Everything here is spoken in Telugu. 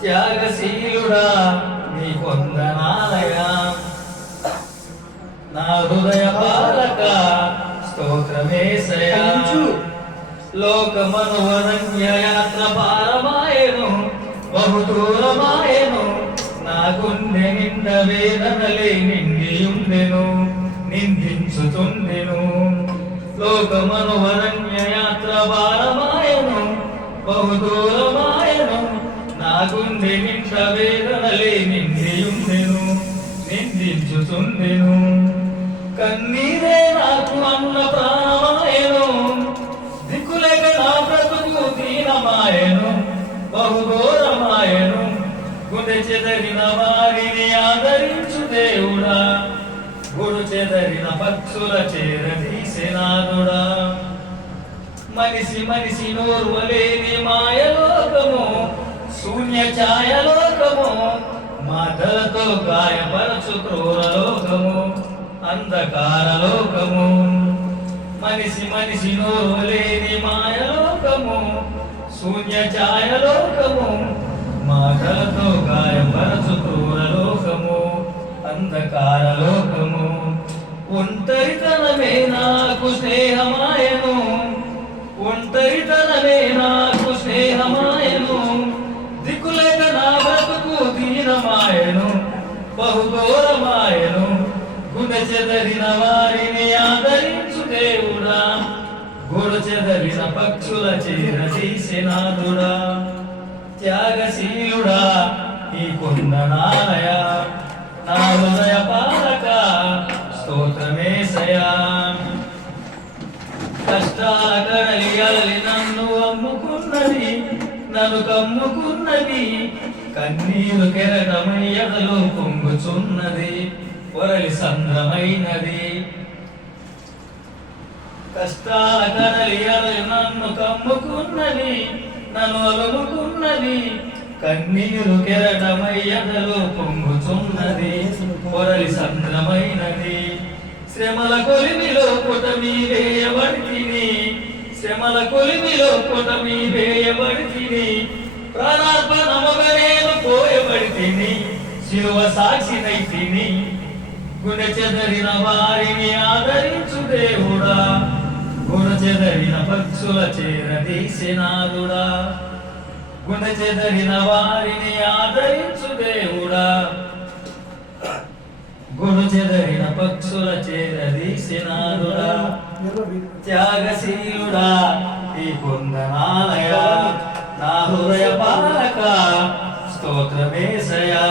త్యాగశీలుడా నీ కొందనాలయా నా హృదయ పాలక స్తోత్రమేసయా లోకమనువరణ్య యాత్ర భారమాయను బహుదూరమాయను నా గుండె నిండ వేదనలే నిండియుండెను నిందించుతుండెను లోకమనువరణ్య యాత్ర భారమాయను బహుదూరమాయను నా గుండె నిండ వేదనలే నిండియుండెను నిందించుతుండెను కన్నీరే నాకు అన్న ప్రాణమాయను దిక్కులేక నా బ్రతుకు దీనమాయను బహుఘోరమాయను గుండె చెదరిన వారిని ఆదరించు దేవుడా గుడు చెదరిన పక్షుల చేరదీసెనాదుడా మనిషి నోర్వలేని మాయలోకము శూన్య ఛాయలోకము మాటలతో గాయపరచు క్రూరలోకము అంధకార లోకము మనిషి నోర్వలేని మాయలోకము శూన్య ఛాయలోకము మాటలతో గాయపరచు క్రూరలోకము అంధకార లోకము ఒంటరితనమే నాకు స్నేహమాయను ఒంటరితనమే నాకు స్నేహమాయను దిక్కులేక నా బ్రతుకు దీనమాయను బహుఘోరమాయను గుండె చెదరిన వారిని ఆదరించు దేవుడా గోడు చెదరిన పక్షుల చేరదీసెనాదుడా త్యాగశీలుడా ఈ కొందనాలయ నా హృదయ పాలక స్తోత్రమేసయా కష్టాల కడలి అలలి నన్ను అమ్ముకున్నది నన్ను కమ్ముకున్నది కన్నీరు కెరటమయ్యదలో పొంగుచున్నది పొరలి సంద్రమైనది కష్టాల కడలి అలలి నన్ను కమ్ముకున్నది నన్ను అలుముకున్నది కన్నీరు కెరటమయ్యదలో పొంగుచున్నది పొరలి సంద్రమైనది శ్రమల కొలిమిలో పుటమి వేయబడితిని శ్రమల కొలిమిలో పుటమి వేయబడితిని ప్రాణార్పణముగా నేను పోయబడితిని శిలువ సాక్షినైతిని గుణె చెదరిన వారిని ఆదరించు దేవుడా గుణ చెదరిన పక్షుల చేరదీసెనాదుడా గుణ చెదరిన వారిని ఆదరించు దేవుడా గుడు చెదరిన పక్షుల చేరదీసెనాదుడా త్యాగశీలుడా ఈ కొందనాలయ నా హృదయ పాలక స్తోత్రమేసయా.